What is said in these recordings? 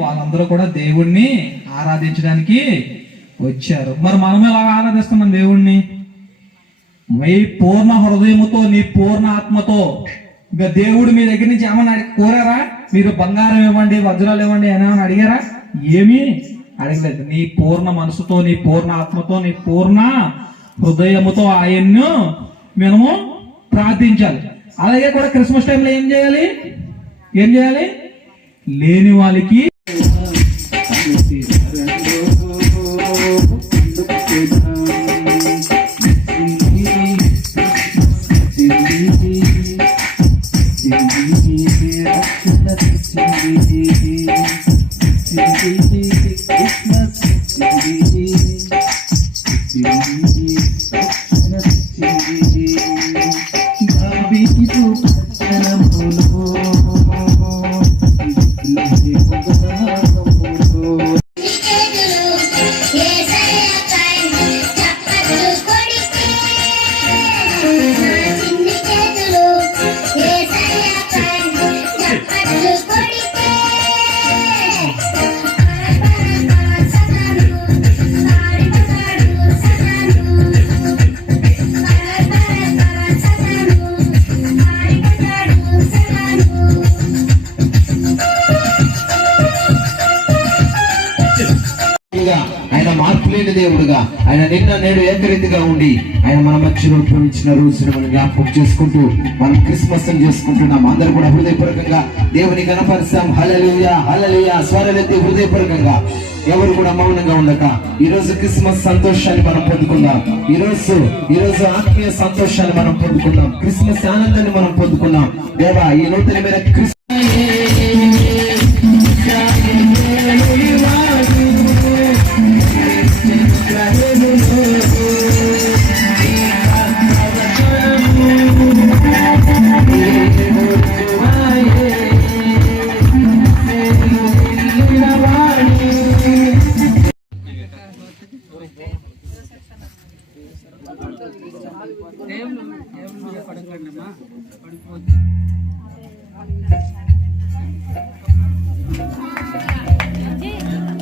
వాళ్ళందరూ కూడా దేవుణ్ణి ఆరాధించడానికి వచ్చారు. మరి మనం ఎలా ఆరాధిస్తున్నాం దేవుణ్ణి? మీ పూర్ణ హృదయముతో, నీ పూర్ణ ఆత్మతో. ఇక దేవుడు మీ దగ్గర నుంచి ఏమన్నా కోరారా? మీరు బంగారం ఇవ్వండి, వజ్రాలు ఇవ్వండి అని ఏమైనా అడిగారా? ఏమీ అడగలేదు. నీ పూర్ణ మనసుతో, నీ పూర్ణ ఆత్మతో, నీ పూర్ణ హృదయముతో ఆయన్ను మనము ప్రార్థించాలి. అలాగే కూడా క్రిస్మస్ టైంలో ఏం చేయాలి? లేని వాళ్ళకి ఆయన మార్పు లేని దేవుడుగా, ఆయన నిన్న నేడు ఏకరీతిగా ఉండి ఆయన మన మధ్యలో ఉపయోగించిన రోజును మనం జ్ఞాపకం చేసుకుంటూ మనం క్రిస్మస్ చేసుకుంటున్నాం. అందరూ కూడా హృదయపూర్వకంగా దేవుని కనపరుస్తాం. హల్లెలూయా హల్లెలూయా స్వరాలెత్తి హృదయపూర్వకంగా ఎవరు కూడా మౌనంగా ఉండక ఈ రోజు క్రిస్మస్ సంతోషాన్ని మనం పొందుకుందాం. ఈ రోజు ఆత్మీయ సంతోషాన్ని మనం పొందుకుందాం. క్రిస్మస్ ఆనందాన్ని మనం పొందుకుందాం. దేవా, ఈ నూతనమైన క్రిస్మస్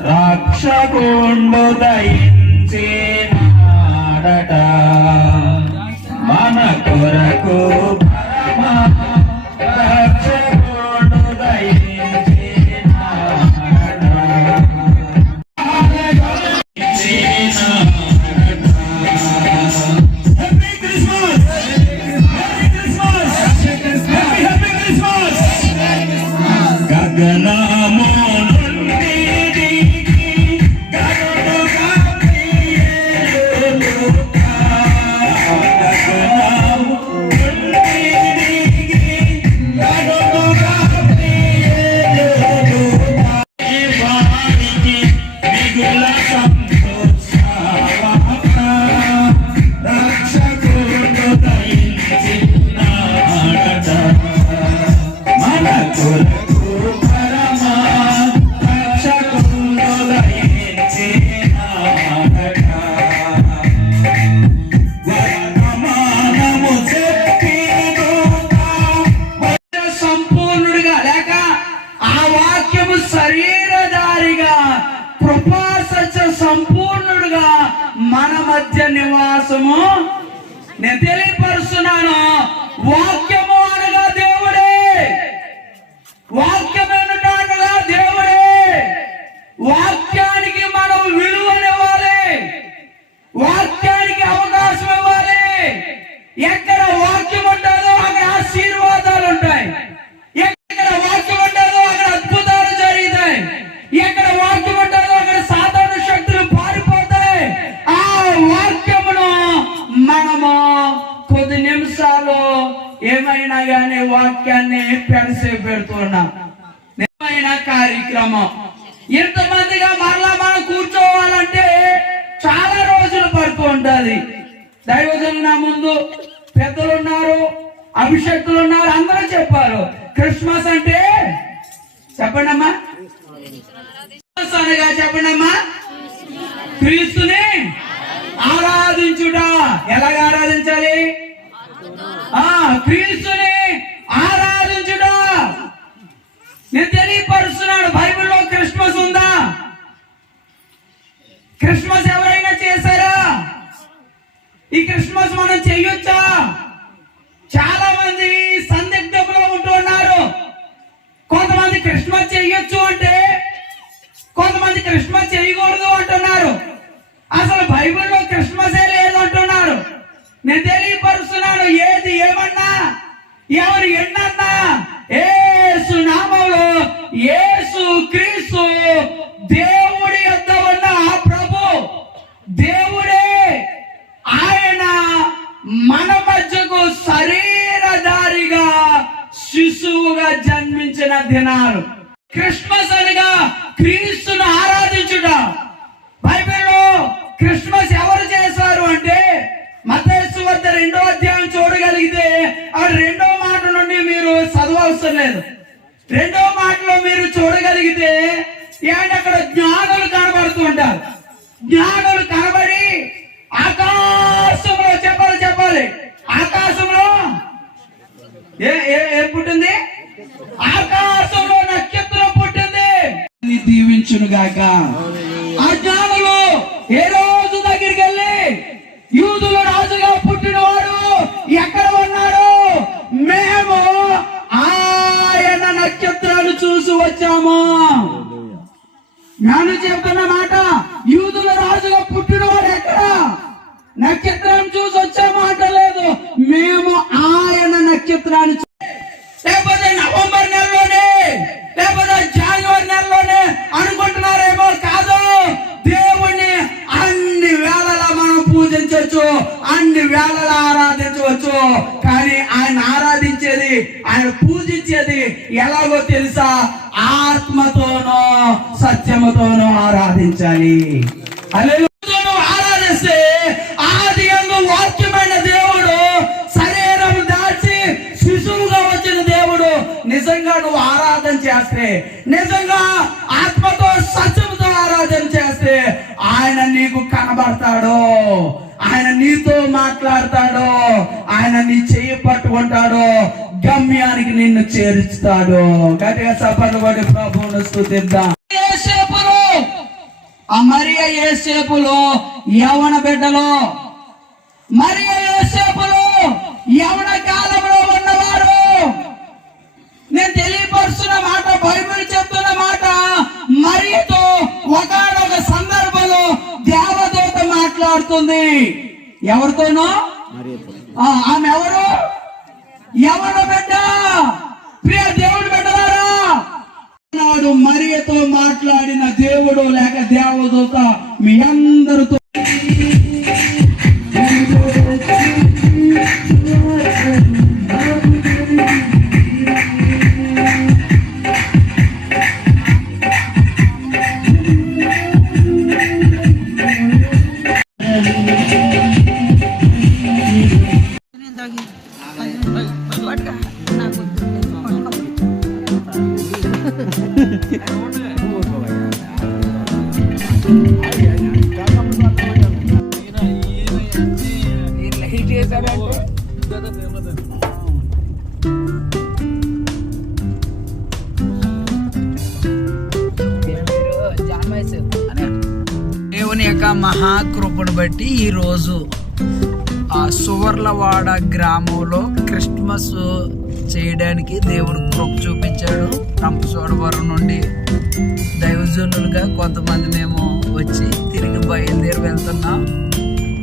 రక్షకుండు దయించినాడట మన కొరకు పరమ రక్షకుండు గగనము సంపూర్ణుడుగా మన మధ్య నివాసము నేను తెలియపరుస్తున్నాను. వాక్యము అనగా దేవుడే, వాక్యమేనగా దేవుడే. వాక్యానికి మనం విలువనివ్వాలి, వాక్యానికి అవకాశం ఇవ్వాలి. ఎక్కడ వాక్యం ఉంటుందో అక్కడ ఆశీర్వాదాలు ఉంటాయి, ఎక్కడ వాక్యం ఉంటుందో అక్కడ అద్భుతాలు జరుగుతాయి, ఎక్కడ వాక్యం ఉంటుందో అక్కడ సాధారణ శక్తులు పారిపోతాయి. ఆ వాక్యమును మనము కొద్ది నిమిషాలు ఏమైనా కానీ వాక్యాన్ని పెడసేపు పెడుతున్నాం. ఏమైనా కార్యక్రమం ఇంతమందిగా మరలా మనం కూర్చోవాలంటే చాలా రోజులు పడుతూ ఉంటది. దైవజనులు నా ముందు పెద్దలు ఉన్నారు, అభిషక్తులు ఉన్నారు, అందరూ చెప్పారు క్రిస్మస్ అంటే చెప్పండి అమ్మా, అనగా చెప్పండి అమ్మా, క్రీస్తుని ఆరాధించుట. ఎలాగ ఆరాధించాలి? క్రీస్తుని ఆరాధించుట. నేను తెలియపరుస్తున్నాడు. బైబిల్లో క్రిస్మస్ క్రిస్మస్ చేయకూడదు అంటున్నారు. అసలు బైబిల్లో క్రిస్మసే లేదు అంటున్నారు. నేను తెలియపరుస్తున్నాను, ఏది ఏమన్నా ఎవరు ఎన్నన్నా యేసు నామములో యేసు క్రీస్తు దేవుడి యొద్ద ఉన్న ప్రభు దేవుడే. ఆయన మన మధ్యకు శరీరధారిగా శిశువుగా జన్మించిన దినాలు. క్రిస్మస్ అనగా క్రీస్తును ఆరాధించుట. బైబిల్లో క్రిస్మస్ ఎవరు చేశారు అంటే మత్తయి సువార్త 2వ అధ్యాయం చూడగలిగితే ఆ 2వ మాట నుండి మీరు చదవవసరం లేదు. 2వ మాటలో మీరు చూడగలిగితే ఏంటి, అక్కడ జ్ఞానులు కనబడుతూ ఉంటారు. జ్ఞానులు కనబడి ఆకాశంలో చెప్పాలి ఆకాశంలో ఏం పుట్టింది? ఆకాశంలో నక్షత్రం పుట్టింది. దీవించును గాక. ఆ జ్ఞానులు ఏ రోజు దగ్గరికి వెళ్ళి యూదుల రాజుగా పుట్టినవాడు ఎక్కడ ఉన్నాడు? మేము ఆయన నక్షత్రాలు చూసి వచ్చాము. నేను చెప్తున్న మాట, యూదుల రాజుగా పుట్టినవాడు ఎక్కడ? నక్షత్రాన్ని చూసి వచ్చాము అంటలేదు. మేము ఆయన నక్షత్రాన్ని లేకపోతే నవంబర్ నెలలోనే లేకపోతే జనవరి నెలలోనే అనుకుంటున్నారేమో. కాదు, దేవుణ్ణి అన్ని వేళలా మనం పూజించవచ్చు, అన్ని వేళలా ఆరాధించవచ్చు. కానీ ఆయన ఆరాధించేది, ఆయన పూజించేది ఎలాగో తెలుసా? ఆత్మతోనో సత్యముతోనో ఆరాధించాలి. హల్లెలూయా. ఆరాధిస్తే ఆది యందు వాక్యమైన దేవుడు శరీరం దాల్చి శిశువుగా వచ్చిన దేవుడు నిజంగా నువ్వు ఆరాధన చేస్తే, నిజంగా ఆత్మతో సత్యముతో ఆరాధన చేస్తే ఆయన నీకు కనబడతాడు, ఆయన నీతో మాట్లాడతాడు, ఆయన నీ చెయ్యి పట్టుకుంటాడు, గమ్యానికి నిన్ను చేర్చుతాడు. గట్టిగా చప్పట్లు కొట్టి ప్రభువును స్తుతిద్దాం. ఆ మరియ యోసేపులో యవన బిడ్డలో, మరియ యోసేపులో యవన కాలంలో ఉన్నవారు. నేను తెలియపరుస్తున్న మాట, బైబిల్ చెప్తున్న మాట, మరియతో ఒకనొక సందర్భంలో దేవదూత మాట్లాడుతుంది. ఎవరితోనో? ఆమె ఎవరు? యవన బిడ్డ. ప్రియ దేవుడి బిడ్డలారా, నాడు మరియతో మాట్లాడిన దేవుడు లేక దేవదూత మీ అందరితో దేవుని యొక్క మహాకృపను బట్టి ఈరోజు ఆ సువర్లవాడ గ్రామంలో క్రిస్మస్ చేయడానికి దేవుడు కృప చూపించాడు. రంపచోడవరం నుండి దైవజనులుగా కొంతమంది మేము వచ్చి తిరిగి బయలుదేరి వెళ్తున్నాం.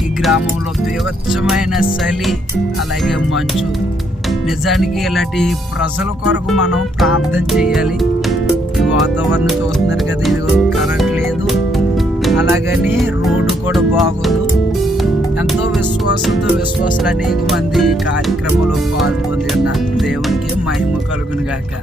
ఈ గ్రామంలో బీభత్సమైన చలి, అలాగే మంచు. నిజానికి ఇలాంటి ప్రజల కొరకు మనం ప్రార్థన చేయాలి. వాతావరణం చూస్తున్నారు కదా, ఇది కరెంట్ లేదు, అలాగని రోడ్డు కూడా బాగోదు. ఎంతో విశ్వాసులు అనేక మంది కార్యక్రమంలో పాల్గొని ఉన్నారు. దేవునికి మహిమ కలుగును గాక.